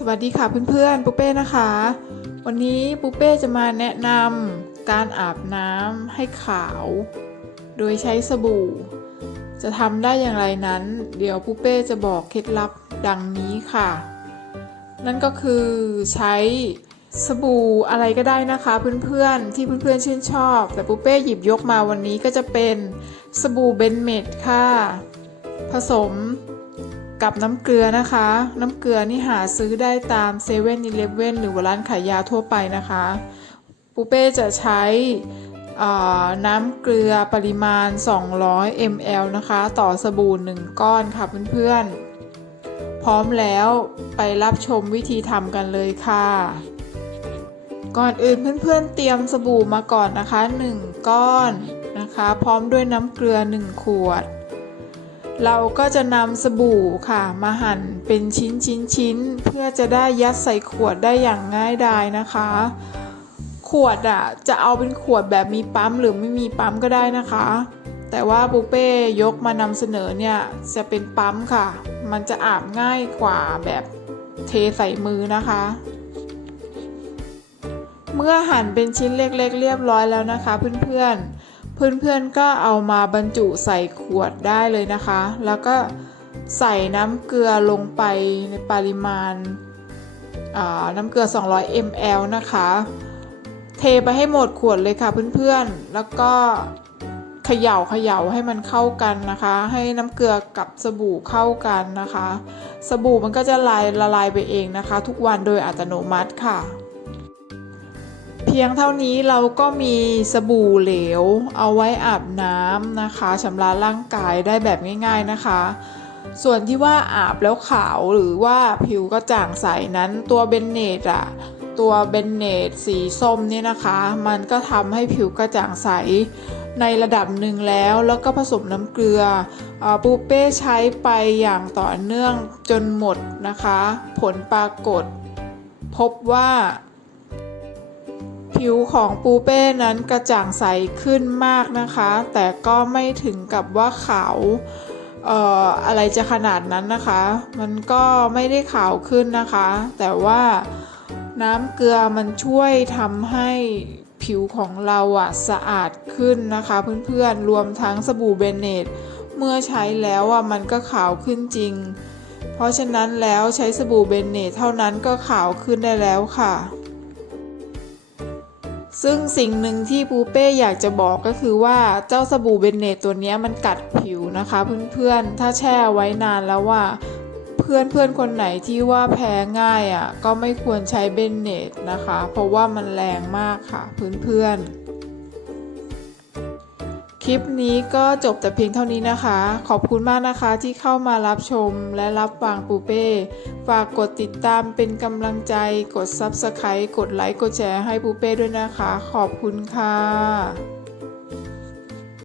สวัสดีค่ะเพื่อนๆปูเป้นะคะ วันนี้ปูเป้จะมาแนะนำการอาบน้ำให้ขาว โดยใช้สบู่ จะทำได้อย่างไรนั้น เดี๋ยวปูเป้จะบอกเคล็ดลับดังนี้ค่ะ นั่นก็คือใช้สบู่อะไรก็ได้นะคะเพื่อนๆที่เพื่อนๆชื่นชอบ แต่ปูเป้หยิบยกมาวันนี้ก็จะเป็นสบู่เบนเมดค่ะ ผสม กับน้ำเกลือนะคะ น้ำเกลือนี่หาซื้อได้ตาม7 e เ e ่ e อหรือว่าร้านขายยาทั่วไปนะคะ ปูเป้จะใช้น้ำเกลือปริมาณ 200 ml นะคะ ต่อสบู่1ก้อนค่ะเพื่อนๆ พร้อมแล้วไปรับชมวิธีทำกันเลยค่ะ ก่อนอื่นเพื่อนๆเตรียมสบู่มาก่อนนะคะ 1 ก้อนนะคะ พร้อมด้วยน้ำเกลือ 1 ขวด เราก็จะนำสบู่ค่ะ มาหั่นเป็นชิ้นชิ้นชิ้นเพื่อจะได้ยัดใส่ขวดได้อย่างง่ายดายนะคะ ขวดอะจะเอาเป็นขวดแบบมีปั๊มหรือไม่มีปั๊มก็ได้นะคะ แต่ว่าบุเป้ยกมานำเสนอเนี่ยจะเป็นปั๊มค่ะ มันจะอาบง่ายกว่าแบบเทใส่มือนะคะ เมื่อหั่นเป็นชิ้นเล็กๆเรียบร้อยแล้วนะคะ เพื่อนๆ เพื่อนๆก็เอามาบรรจุใส่ขวดได้เลยนะคะ แล้วก็ใส่น้ำเกลือลงไปในปริมาณาน้ำเกลือ 200 ml นะคะ เทไปให้หมดขวดเลยค่ะเพื่อนๆ แล้วก็เขย่าเขย่าให้มันเข้ากันนะคะ ให้น้ำเกลือกับสบู่เข้ากันนะคะ สบู่มันก็จะลายละลายไปเองนะคะ ทุกวันโดยอัตโนมัติค่ะ เพียงเท่านี้เราก็มีสบู่เหลว เอาไว้อาบน้ำนะคะชำระร่างกายได้แบบง่ายๆนะคะ ส่วนที่ว่าอาบแล้วขาวหรือว่าผิวก็จ่างใสนั้นตัวเบนเนตอะตัวเบนเนตสีส้มเนี่ยนะคะ มันก็ทำให้ผิวกระจ่างใสในระดับหนึ่งแล้วแล้วก็ผสมน้ำเกลืออปูเป้ใช้ไปอย่างต่อเนื่องจนหมดนะคะ ผลปรากฏ พบว่า ผิวของปูเป้นั้นกระจ่างใสขึ้นมากนะคะ แต่ก็ไม่ถึงกับว่าขาวเอ่ออะไรจะขนาดนั้นนะคะ มันก็ไม่ได้ขาวขึ้นนะคะ แต่ว่าน้ำเกลือมันช่วยทำให้ผิวของเราอะสะอาดขึ้นนะคะ เพื่อนๆ รวมทั้งสบู่เบนเนตเมื่อใช้แล้วอะมันก็ขาวขึ้นจริง เพราะฉะนั้นแล้วใช้สบู่เบนเนตเท่านั้นก็ขาวขึ้นได้แล้วค่ะ ซึ่งสิ่งหนึ่งที่ปูเป้อยากจะบอกก็คือว่าเจ้าสบู่เบนเนตตัวนี้มันกัดผิวนะคะเพื่อนๆ ถ้าแช่ไว้นานแล้วว่า เพื่อนๆคนไหนที่ว่าแพ้ง่ายอะ่ะก็ไม่ควรใช้เบนเนตนะคะ เพราะว่ามันแรงมากค่ะเพื่อนๆ ลิปนี้ก็จบแต่เพียงเท่านี้นะคะ ขอบคุณมากนะคะที่เข้ามารับชมและรับฟังปูเป้ ฝากกดติดตามเป็นกำลังใจ กด Subscribe กดไลค์ กดแชร์ให้ปูเป้ด้วยนะคะ ขอบคุณค่ะ